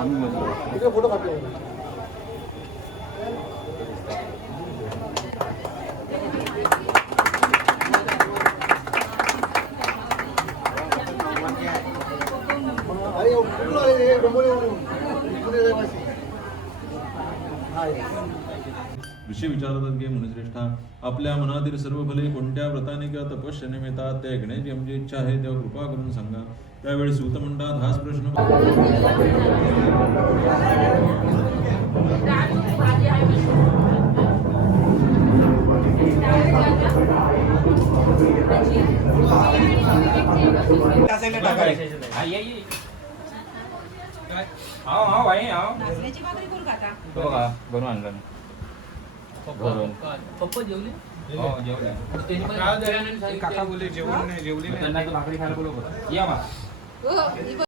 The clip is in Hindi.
아는 거죠. 우리가 보러 갈게요. 아니, 오늘 이번에 오늘 이번에 갈수 있어. 아, 예. ऋषी विचारतात की मुनिश्रेष्ठा. आपल्या मनातील सर्व फले कोणत्या व्रताने किंवा तपस्याने मिळतात ते ऐकण्याची आमची इच्छा आहे तेव्हा कृपा करून सांगा. त्यावेळी सूत म्हणतात हाच प्रश्न नाचण्याची भाकरी कोण खाता तो बघा बनवून आणलं पप्पा जेवले? हो काका बोलले जेवण नाही. जेवली त्यांना तो भाकरी खायला बोलव या बा. हो, ही